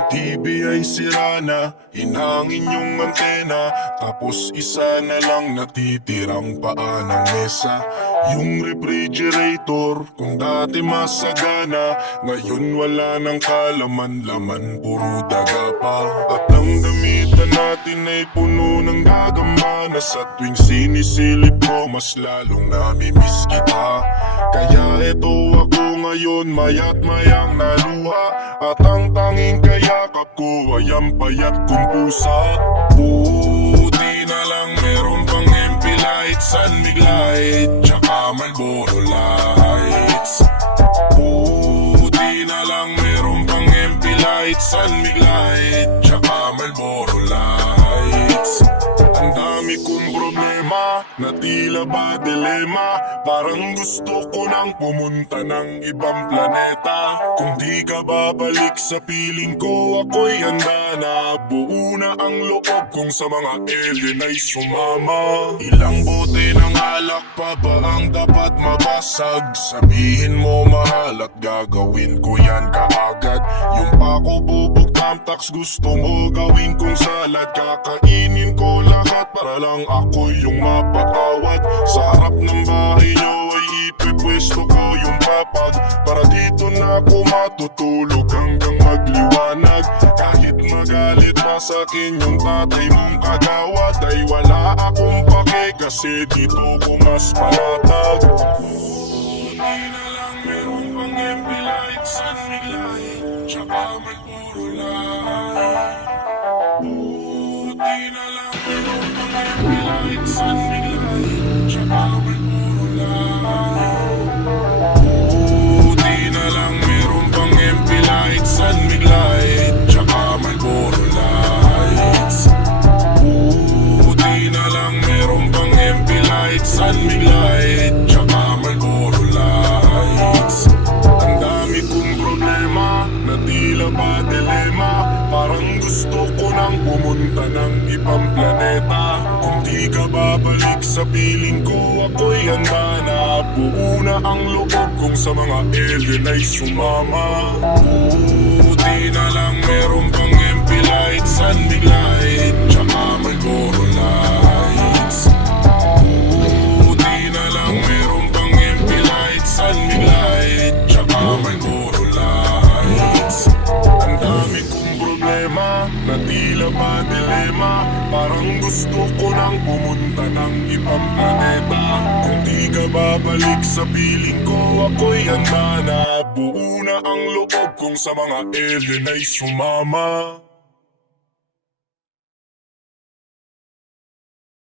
Yung TV ay sira na, hinangin yung antena, tapos isa na lang natitirang paa ng mesa. Yung refrigerator, kung dati masagana, ngayon wala nang kalaman-laman, puro daga pa. At ang damitan natin ay puno ng gagamba, na sa tuwing sinisilip ko mas lalong namimiss kita. Kaya eto ako ngayon, maya't mayang naluha, at ang tanging kayakap ko ay ang payat kong pusa. Buti na lang meron pang MP light, San Mig light, tsaka Marlboro lights. Buti na lang meron pang MP light, San Mig light, tsaka Marlboro lights. Ang dami kong problema, na tila ba dilema, parang gusto ko nang pumunta ng ibang planeta. Kung di ka babalik sa piling ko, ako'y handa na. Buo na ang loob kong sa mga alien ay sumama. Ilang bote ng alak pa ba ang dapat mabasag? Sabihin mo mahal at gagawin ko yan kaagad. Yung pako bubog tamtax gusto mo gawin kong salad. Kakainin ko lahat para lang ako yung mapatawad. Sa harap ng bahay nyo ay ipipwesto ko yung papag, para dito na ako matutulog hanggang magliwanag. Kahit magalit pa sa'kin yung tatay mong kagawad, ay wala akong pake kasi dito ko mas panatag. Buti na lang meron pang MP light, San Mig light, tsaka Marlboro light. Buti na lang meron pang MP light, San Mig light, tsaka Marlboro light. Buti na lang meron pang MP light, San Mig light, tsaka Marlboro lights. Buti na lang meron pang MP light, San Mig light, tsaka Marlboro lights. Ang dami kong problema, na tila ba dilema, parang gusto ko nang pumunta ng ibang planeta. Kung di ka babalik sa piling ko, ako'y handa na. Buo na ang loob kong sa mga alien ay sumama. Buti na lang meron pang MP light, San Mig light, tsaka Marlboro lights. Buti na lang meron pang MP light, San Mig light, tsaka Marlboro lights. Ang dami kong problema, na tila ba dilema, parang gusto ko nang pumunta ng ibang planeta. Kung di ka babalik sa piling ko, ako'y handa na. Buo na ang loob kong sa mga alien ay sumama.